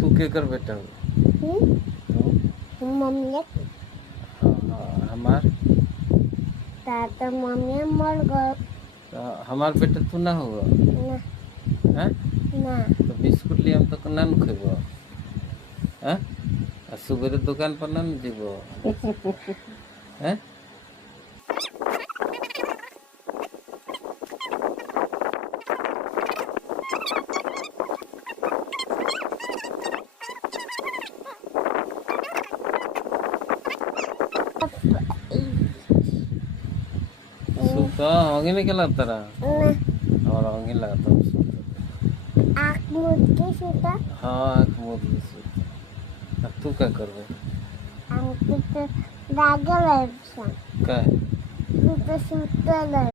तू केकर बेटा हो? मम्मी हमार दादा मम्मी मर गए हमार बेटा तू ना होगा ना हैं? ना तो बिस्कुट लिए हम तो ना न खेबो हैं? आ सुबह दुकान पर ना न जीबो हैं? सुता होंगे नहीं क्या तारा और होंगे लगता हूँ सुता आँख मूंद के सुता हाँ एक मोदी सुता अब तू क्या करबे हमको तो लागल है क्या तू तो सुतल है